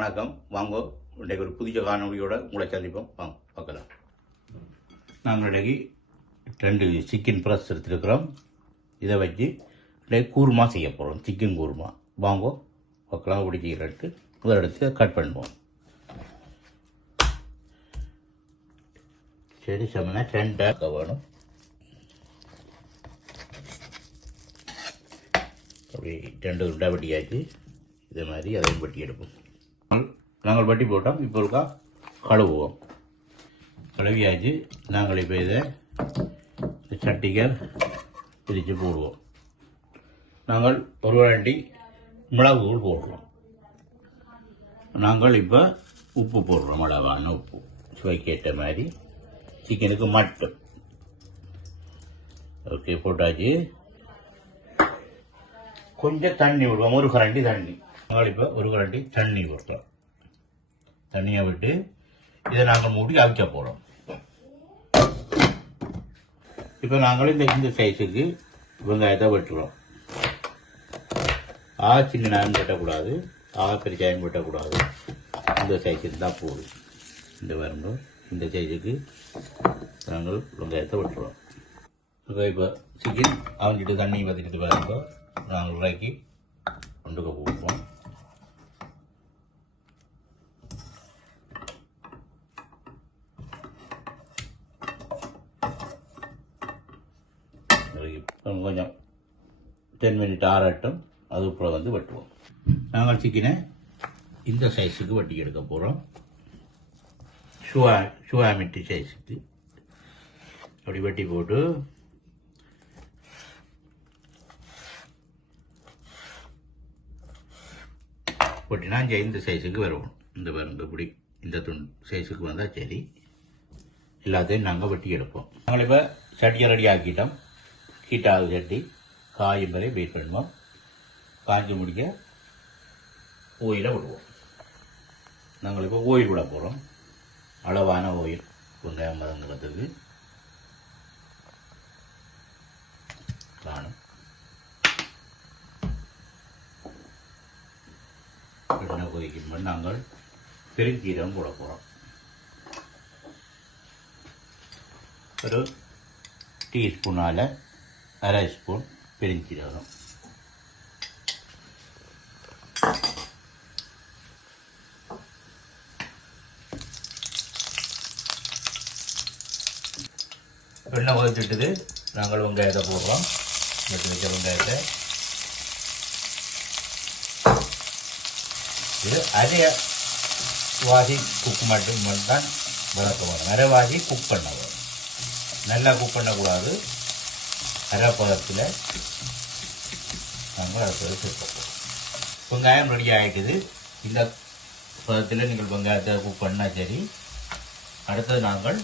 வணக்கம். வாங்க, இன்றைக்கு ஒரு புதிய காணொலியோட உங்களை சந்திப்போம். வாங்க பார்க்கலாம். நாங்கள் இன்றைக்கு 2 சிக்கன் பிரஸ் எடுத்துருக்கிறோம். இதை வச்சு இன்றைக்கு கூர்மா செய்ய போகிறோம். சிக்கன் கூர்மா. வாங்க பார்க்கலாம். பிடிச்சிக்கிறதுக்கு முதல் எடுத்து கட் பண்ணுவோம். சரி, சமனா 2 வேணும். அப்படி 2 உருண்டை வெட்டியாச்சு. இதே மாதிரி அதையும் வெட்டி எடுப்போம். நாங்கள் வட்டி போட்டோம். இப்போ இருக்கா கழுவுவோம். கழுவியாச்சு. நாங்கள் இப்போ இதை சட்டிகள் பிரித்து போடுவோம். நாங்கள் ஒரு வண்டி மிளகுகள் போடுறோம். நாங்கள் இப்போ உப்பு போடுறோம். மிளகான உப்பு சுவைக்கேற்ற மாதிரி. சிக்கனுக்கு மட்டும். ஓகே, போட்டாச்சு. கொஞ்சம் தண்ணி விடுவோம். ஒரு கரண்டி தண்ணி. நாங்கள் இப்போ ஒரு கரண்டி தண்ணி விடுறோம். தண்ணியை விட்டு இதை நாங்கள் மூடி அவிக்க போகிறோம். இப்போ நாங்கள் இந்த சைஸுக்கு வெங்காயத்தை வெட்டுறோம். சின்ன நாயம் வெட்டக்கூடாது, பெருசாயம் வெட்டக்கூடாது. இந்த சைஸுக்கு தான் போடும். இந்த வரணும். இந்த சைஸுக்கு நாங்கள் வெங்காயத்தை வெட்டுறோம். இப்போ சிக்கன் அவஞ்சிட்டு தண்ணி வச்சுட்டு பாருங்க. நாங்கள் இறக்கி கொண்டுக்க போடுவோம். கொஞ்சம் 10 மினிட் ஆறட்டும். அதுக்கப்புறம் வந்து வெட்டுவோம். நாங்கள் சிக்கனை இந்த சைஸுக்கு வெட்டி எடுக்க போகிறோம். ஷுவாமிட்டி சைஸுக்கு அப்படி வெட்டி போட்டு வெட்டினா இந்த சைஸுக்கு வருவோம். இந்த பாருங்க, இப்படி இந்த சைஸுக்கு வந்தால் சரி. எல்லாத்தையும் நாங்கள் வெட்டி எடுப்போம். நாங்கள் இப்போ சட்டியை ரெடி ஆக்கிட்டோம். ஹீட்டாக சட்டி காயும் வரை வெயிட் பண்ணுவோம். காய்ச்சி முடிக்க ஓயிலை விடுவோம். நாங்கள் இப்போ ஓயில் விட போகிறோம். அளவான ஓயில். வெங்காயம் மதங்கிறதுக்கு காணும். எண்ணெய் கொதிக்கும் போது நாங்கள் பெருஞ்சீரகம் போட போகிறோம். ஒரு டீஸ்பூனால் 1/2 ஸ்பூன் பெருஞ்சீரகம். எண்ணெய் கொதிச்சுட்டுது. நாங்கள் வெங்காயத்தை போடுறோம். வெட்டி வச்ச வெங்காயத்தை இது அரைவாசி குக் மட்டும் தான் வளர்க்க வரும். அரைவாசி குக் பண்ண வரும். நல்லா குக் பண்ணக்கூடாது. அரைப்பதத்தில் நாங்கள் அடுத்தது சேர்ப்போம். வெங்காயம் ரெடி ஆகிட்டுது. இந்த பதத்தில் நீங்கள் வெங்காயத்தை குக் பண்ணால் சரி. அடுத்தது நாங்கள்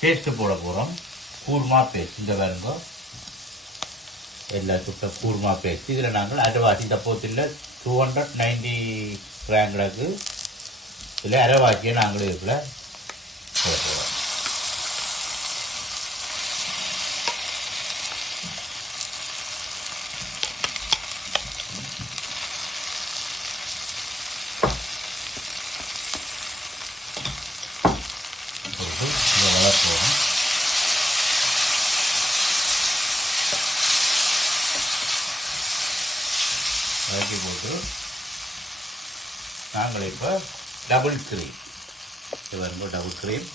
பேஸ்ட்டு போட போகிறோம். கூர்மா பேஸ்ட். இந்த பாருங்க, எல்லா சுட்ட கூர்மா பேஸ்ட். இதில் நாங்கள் அரைவாசி இந்த போத்தில் 290 கிராம் கிடக்கு. இதில் அரைவாசியை நாங்கள் இதில் போட போகிறோம். வளர்ப்போம். வளர்ச்சி போட்டு நாங்கள் இப்போ டபுள் க்ரீம். இது வரும்போது டபுள் க்ரீம்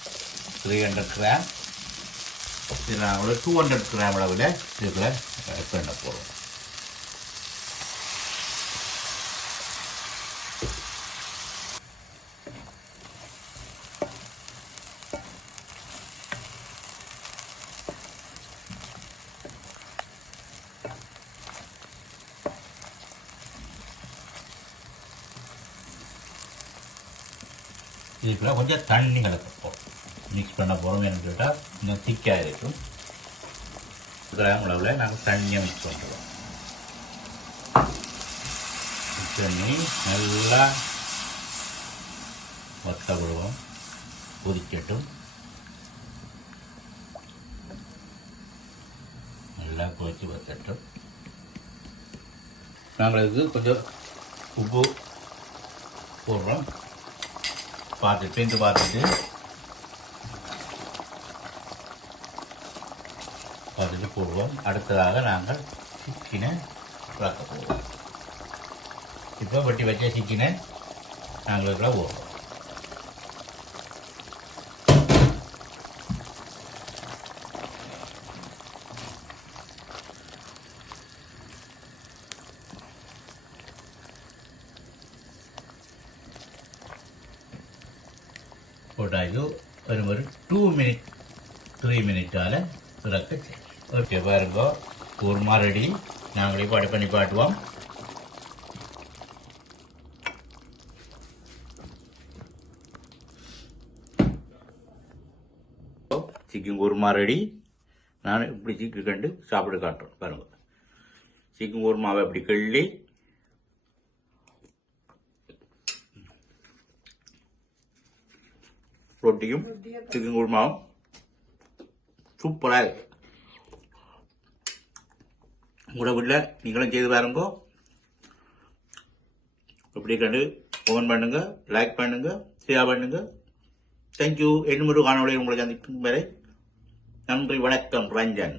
300 கிராம். இதில் நாங்கள் 200 கிராம் அளவில் இதில் ஆட் பண்ண போகிறோம். இதுக்குள்ள கொஞ்சம் தண்ணி கலக்கப்போம். மிக்ஸ் பண்ண போகிறோம். என்னன்னு கேட்டால் இன்னும் திக்காக இருக்கும். கிராம் அளவில் நாங்கள் தண்ணியை மிக்ஸ் பண்ணுறோம். மிக்ஸ் பண்ணி நல்லா வத்த விடுவோம். கொதிக்கட்டும். நல்லா கொதிச்சு வத்தட்டும். நாங்கள் இதுக்கு கொஞ்சம் உப்பு போடுறோம். பார்த்துட்டு போடுவோம். அடுத்ததாக நாங்கள் சிக்கனை வளர்க்க போவோம். இப்போ வெட்டி வச்ச சிக்கனை நாங்கள் இதுக்குள்ள போடுவோம். போட்டாச்சு. ஒரு 2 மினிட் 3 மினிட்டால் இறக்க சரி. ஓகே பாருங்க, குருமா ரெடி. நாங்களே பாடு பண்ணி பாட்டுவோம். Chicken kurma ready. நான் இப்படி சிக்கன் கண்டு சாப்பிட காட்டுறேன் பாருங்க. சிக்கன் குருமாவை இப்படி கிள்ளி ரொட்டியும் சிக்கன் குருமாவும் சூப்பராக இருக்கு. உங்களோட வீட்டில் நீங்களும் செய்து பாருங்க. இப்படி கண்டு கமெண்ட் பண்ணுங்க, லைக் பண்ணுங்க, ஷேர் பண்ணுங்க. தேங்க்யூ. இன்னும் ஒரு காணொலியில் உங்களை சந்திக்கும் வரை நன்றி, வணக்கம். ரஞ்சன்.